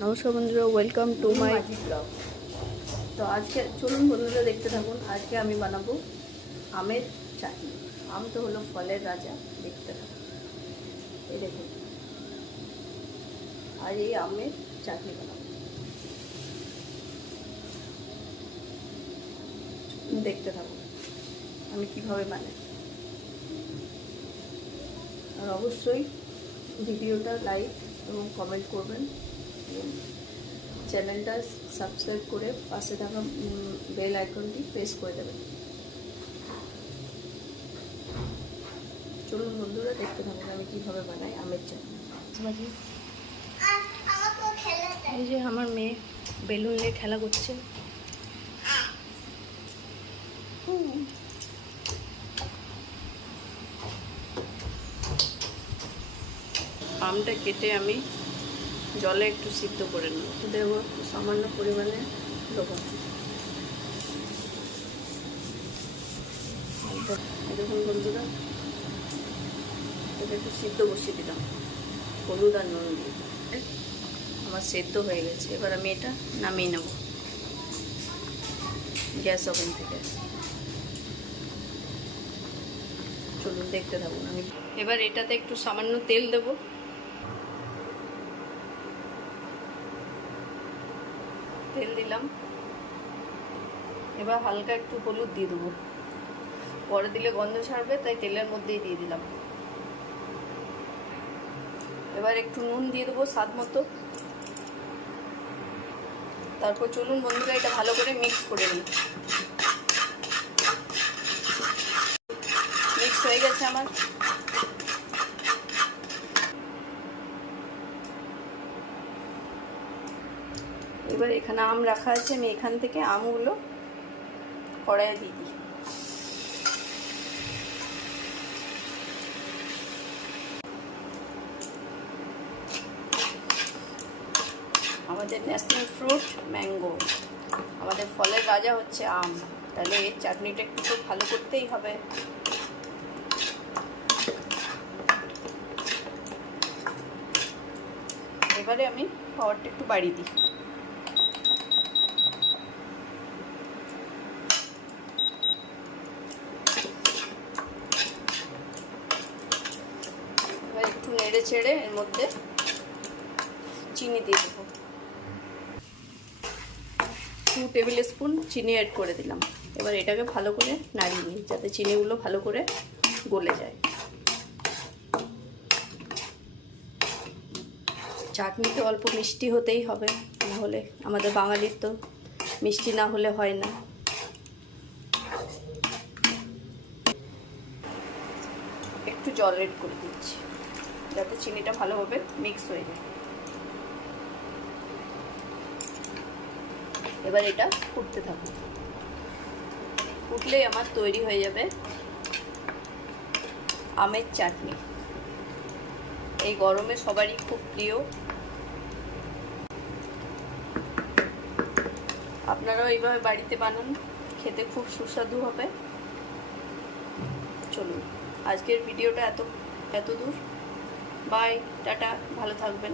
নমস্কার বন্ধুরা welcome to my blog তো আজকে চলুন বন্ধুরা, দেখতে থাকুন। আজকে আমি বানাবো আমের চাটনি। আম তো হলো ফলের রাজা, দেখতে থাকুন। এই দেখুন। আর এই আমের চাটনি বানাবো। দেখতে থাকুন, আমি কীভাবে বানাই। আর অবশ্যই ভিডিওটা লাইক এবং কমেন্ট করবেন। চ্যানেলটা সাবস্ক্রাইব করে পাশে থাকা বেল আইকনটি প্রেস করে দেবেন। চলুন বন্ধুরা দেখতে থাকুন আমি কীভাবে বানাই আমের চাটনি। এই যে আমার মেয়ে বেলুন নিয়ে খেলা করছে। হুম। আমটা কেটে আমি জলে একটু সিদ্ধ করে নেব। দেবো একটু সামান্য পরিমাণে লবণ। দেখুন বন্ধুরা, এটা একটু সিদ্ধ বসিয়ে দিলাম, হলুদ আর নুন দিয়ে। আমার সেদ্ধ হয়ে গেছে, এবার আমি এটা নামিয়ে নেব। গ্যাস ওভেন থেকে। চলুন দেখতে থাকুন আমি। এবার এটাতে একটু সামান্য তেল দেবো। তেল দিলাম। এবার হালকা একটু হলুদ দিয়ে দেবো। পরে দিলে গন্ধ ছাড়বে, তাই তেলের মধ্যেই দিয়ে দিলাম। এবার একটু নুন দিয়ে দেবো স্বাদ মতো। তারপর চলুন বন্ধুরা, এটা ভালো করে মিক্স করে নিই। মিক্স হয়ে গেছে আমার। এবার এখানে আম রাখা আছে, আমি এখান থেকে আমগুলো কড়াইয়ে দিয়ে দিই। আমাদের ন্যাশনাল ফ্রুট ম্যাঙ্গো, আমাদের ফলের রাজা হচ্ছে আম। তাহলে এর চাটনিটা একটু তো ভালো করতেই হবে। এবারে আমি পাওয়ারটা একটু বাড়িয়ে দিই এবার একটু নেড়ে ছেড়ে এর মধ্যে চিনি দিয়ে দেবো। টু টেবিল স্পুন চিনি অ্যাড করে দিলাম। এবার এটাকে ভালো করে নাড়িয়ে নিই, যাতে চিনিগুলো ভালো করে গলে যায়। চাটনিতে অল্প মিষ্টি হতেই হবে, নাহলে আমাদের বাঙালির তো মিষ্টি না হলে হয় না। একটু জল এড করে দিচ্ছি। যাতে চিনিটা ভালোভাবে মিক্স হয়ে যায়। এবার এটা ফুটতে থাকুক ফুটলেই আমার তৈরি হয়ে যাবে আমের চাটনি। এই গরমে সবারই খুব প্রিয়। আপনারাও এইভাবে বাড়িতে বানান, খেতে খুব সুস্বাদু হবে। চলুন, আজকের ভিডিওটা এত এত দূর। বাই টাটা ভালো থাকবেন।